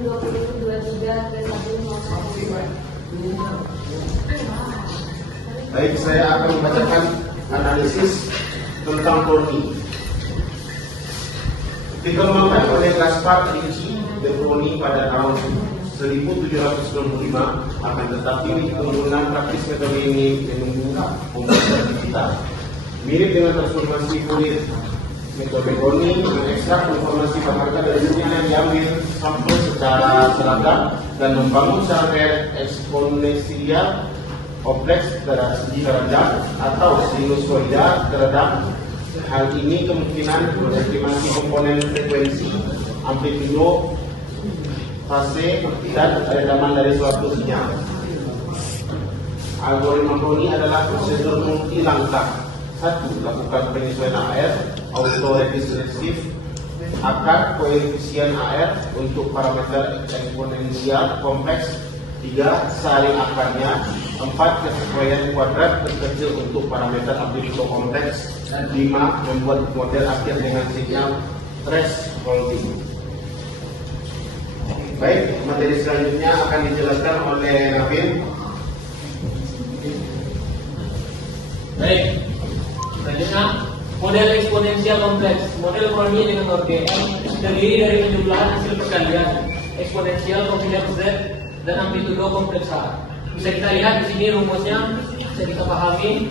2023 ke 1 Baik, saya akan membacakan analisis tentang Brownie. Dikembangkan oleh Gaspar Ricci de Brownie pada tahun 1795, akan tetapi penggunaan praktis metode ini menunggu komputer digital. Mirip dengan transformasi kulit, metode Brownie mengekstrak informasi perangkat dari dunia yang diambil sampel secara seragam dan membangun syarat eksponensial kompleks teredam atau sinusoida teredam. Hal ini kemungkinan estimasi komponen frekuensi, amplitudo, fase, dan keredaman dari suatu sinyal. Algoritma Brownie adalah prosedur multi langkah. 1. Lakukan penyesuaian AR autoregressive akar koefisien AR untuk parameter eksponensial kompleks. 3. Saring akarnya. 4. Kesesuaian kuadrat terkecil untuk parameter amplitudo kompleks. 5. Membuat model akhir dengan sinyal thresholding. Baik, materi selanjutnya akan dijelaskan oleh Nabil. Baik, selanjutnya model eksponensial kompleks. Model Brownie dengan ORGM terdiri dari penjumlahan hasil perkalian eksponensial kompleks Z dan amplitudo kompleks A. Bisa kita lihat di sini rumusnya, bisa kita pahami.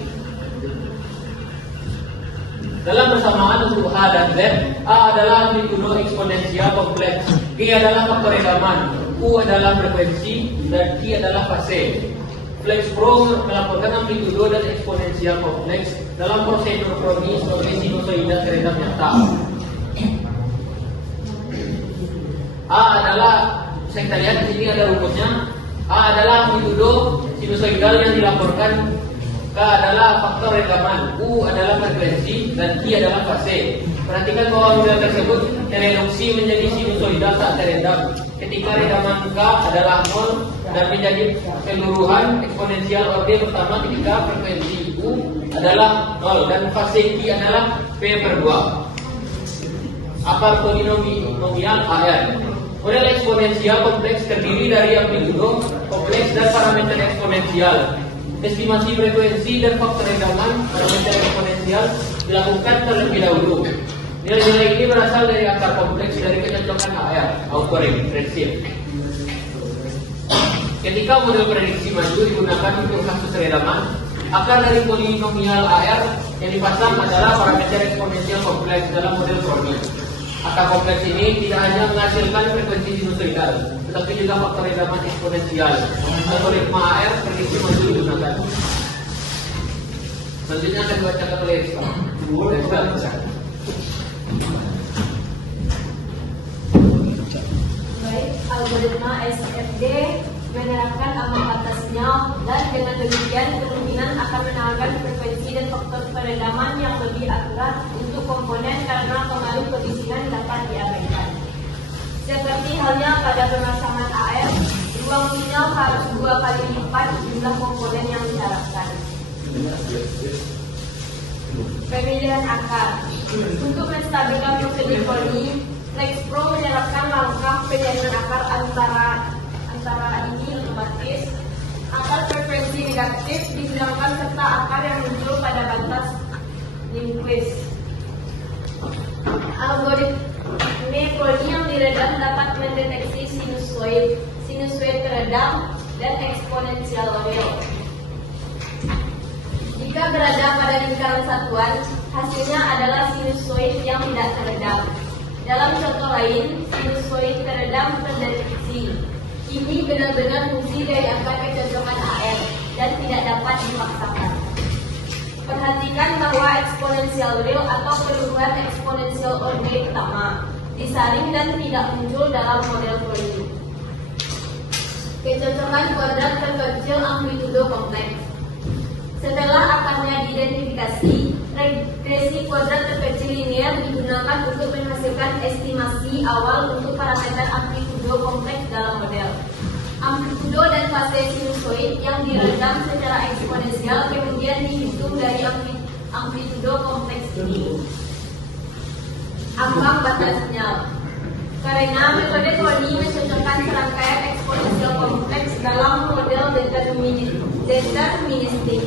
Dalam persamaan untuk H dan Z, A adalah amplitudo eksponensial kompleks, G adalah faktor redaman, U adalah frekuensi, dan Q adalah fase. FlexPro melaporkan amplitudo dan eksponensial kompleks dalam prosedur Brownie sebagai sinusoida teredam nyata. A adalah, bisa kita lihat di sini ada rumusnya. A adalah amplitudo sinusoidal yang dilaporkan, K adalah faktor redaman, U adalah frekuensi, dan Q adalah fase. Perhatikan bahwa model tersebut tereduksi menjadi sinusoidal saat teredam ketika redaman K adalah 0 dan menjadi keseluruhan eksponensial orde pertama ketika frekuensi U adalah 0 dan fase Q adalah P/2. Akar polinomial AR. Model eksponensial kompleks terdiri dari amplitudo kompleks dan parameter eksponensial. Estimasi frekuensi dan faktor redaman parameter eksponensial dilakukan terlebih dahulu. Nilai-nilai ini berasal dari akar kompleks dari kecocokan AR, autoregressive. Ketika model prediksi maju digunakan untuk kasus redaman, akar dari polinomial AR yang dipasang adalah parameter eksponensial kompleks dalam model Brownie. Akar kompleks ini tidak hanya menghasilkan frekuensi sinusoidal, tetapi juga faktor redaman eksponensial. Algoritma AR prediksi maju digunakan. Selanjutnya akan dibacakan oleh Rizka. Baik, algoritma SFD menerapkan ambang batasnya dan dengan demikian kemungkinan akan menawarkan frekuensi dan faktor peredaman yang lebih akurat untuk komponen karena pengaruh kebisingan dapat diabaikan. Seperti halnya pada pemasangan AR, ruang sinyal harus 2 kali lipat jumlah komponen yang diharapkan. Pemilihan akar. Untuk menstabilkan prosedur Brownie, FlexPro menerapkan langkah penyaringan akar antara ini otomatis. Akar frekuensi negatif dihilangkan serta akar yang muncul pada batas Lindquist. Algoritma Brownie yang diredam dapat mendeteksi sinusoid teredam dan eksponensial real. Jika berada pada lingkaran satuan, hasilnya adalah sinusoid yang tidak teredam. Dalam contoh lain, sinusoid teredam terdeteksi. Ini benar-benar fungsi dari akar kecocokan AR dan tidak dapat dipaksakan. Perhatikan bahwa eksponensial real atau perubahan eksponensial orde pertama disaring dan tidak muncul dalam model Brownie. Kecocokan kuadrat terkecil amplitudo kompleks. Setelah akarnya diidentifikasi, regresi kuadrat terkecil linear digunakan untuk menghasilkan estimasi awal untuk parameter amplitudo kompleks dalam model. Amplitudo dan fase sinusoid yang diredam secara eksponensial kemudian dihitung dari amplitudo kompleks ini. Ambang batasnya. karena metode Crony mencocokkan serangkaian eksponensial kompleks dalam model deterministik.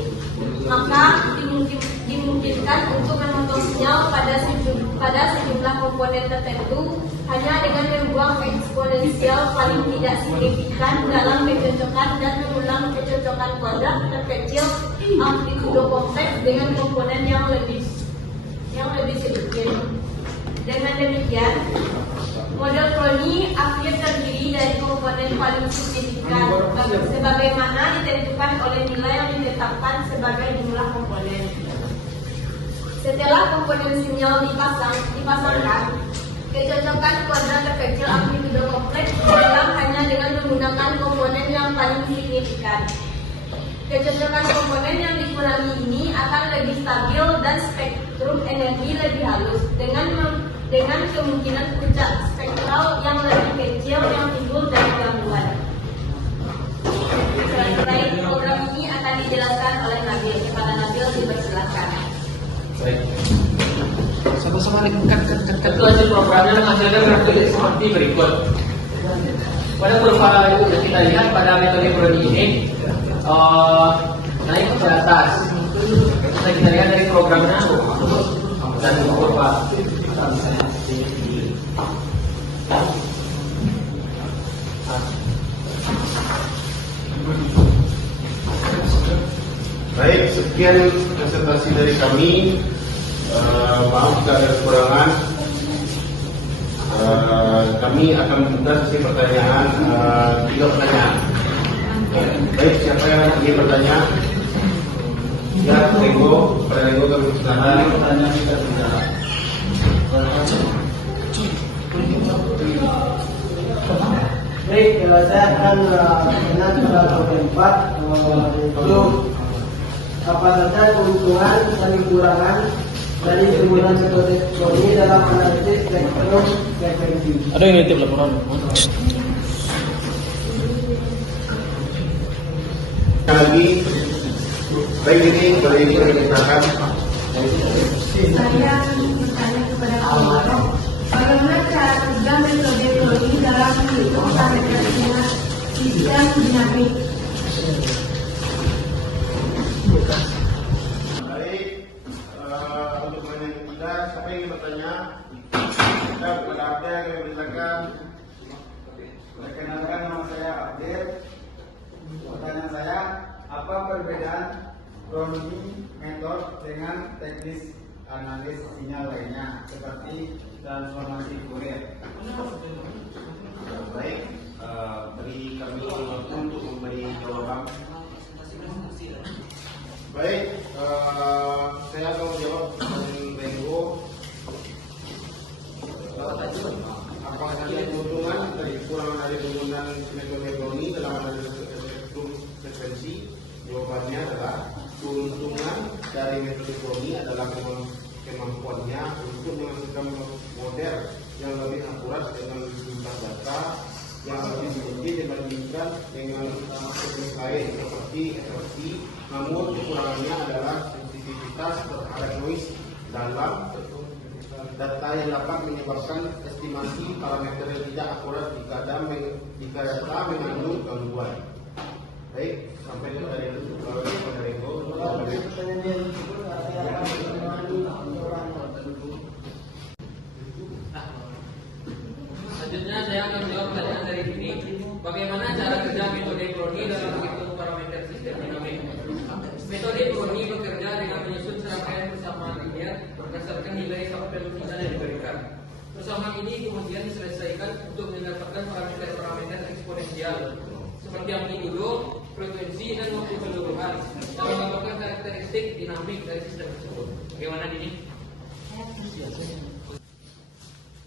Maka dimungkinkan untuk memotong sinyal pada sejumlah komponen tertentu hanya dengan membuang eksponensial paling tidak signifikan dalam mencocokkan dan mengulang kecocokan kuadrat terkecil amplitudo kompleks dengan komponen yang lebih sedikit. Dengan demikian, model Crony akhir terdiri dari komponen paling signifikan sebagaimana ditentukan oleh nilai yang ditetapkan sebagai jumlah komponen. Setelah komponen sinyal dipasangkan, kecocokan kuadrat terkecil amplitudo kompleks diulang hanya dengan menggunakan komponen yang paling signifikan. Kecocokan komponen yang dikurangi ini akan lebih stabil dan spektrum energi lebih halus dengan kemungkinan puncak spektral yang lebih kecil yang timbul dari gangguan. Selain program ini akan dijelaskan oleh Nabil. Kepada Nabil dipersilakan. Baik. Sama-sama itu hasil programnya menghasilkan grafik seperti berikut. Pada kurva itu kita lihat pada metode Crony ini naik ke atas. Nah, kita lihat dari programnya dan kurva. Baik, sekian presentasi dari kami. Maaf jika ada kekurangan. Kami akan membuka sesi pertanyaan. 3 pertanyaan. Baik, siapa yang ingin bertanya? Ya, Renggo. Pada Renggo kami silakan. Pertanyaan kita tidak. Baik, kalau saya akan berkenan pada problem 4 itu apa saja keuntungan dan kekurangan dari penggunaan metode Crony dalam analisis spektrum frekuensi. Ada yang nitip laporan. Lagi, baik ini boleh diperkenalkan. Saya bertanya kepada Pak, bagaimana cara kerja metode Crony dalam menghitung parameter sistem dinamik? Baik, untuk pertanyaan ketiga, siapa yang ingin bertanya? Kita kepada Abdel yang beritakan. Perkenalkan, nama saya Abdel. Pertanyaan saya, apa perbedaan Crony metode dengan teknis analis sinyal lainnya seperti transformasi Fourier? Baik, beri kami waktu untuk memberi jawaban. Baik, saya akan menjawab dengan Renggo. Apa saja keuntungan dari kekurangan dari penggunaan metode Crony dalam analisis spektrum frekuensi? Jawabannya adalah keuntungan dari metode Crony adalah kemampuannya untuk menghasilkan model yang lebih akurat dengan jumlah data yang lebih sedikit dibandingkan dengan teknik lain seperti FFT. Namun kekurangannya adalah sensitivitas terhadap noise dalam data yang dapat menyebabkan estimasi parameter yang tidak akurat jika data mengandung gangguan. Baik, sampai dari itu pada Renggo. Selanjutnya saya akan menjawab pertanyaan dari ini. Bagaimana cara kerja metode Crony dalam menghitung parameter sistem dinamik? Metode Crony bekerja dengan menyusun serangkaian persamaan linear berdasarkan nilai apel kita yang diberikan. Persamaan ini kemudian diselesaikan untuk mendapatkan parameter eksponensial seperti amplitudo, frekuensi, dan waktu keseluruhan dan menggambarkan karakteristik dinamik dari sistem tersebut. Bagaimana ini?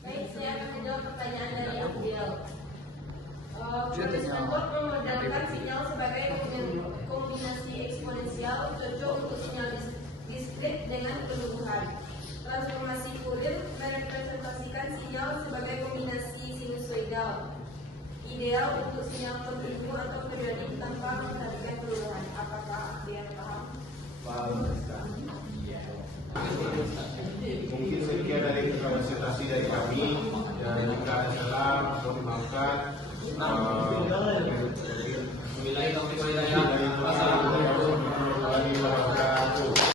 Baik, saya akan menjawab pertanyaan dari Abdel. Proses metode memodelkan sinyal sebagai kombinasi eksponensial cocok untuk sinyal diskrit dengan keseluruhan. Transformasi Fourier merepresentasikan sinyal sebagai kombinasi sinusoidal, ideal untuk sinyal kontinu atau periodik tanpa memperhatikan keseluruhan. Apakah ada yang paham? Mungkin sekian dari presentasi dari kami. dan jika ada salah mohon dimaafkan.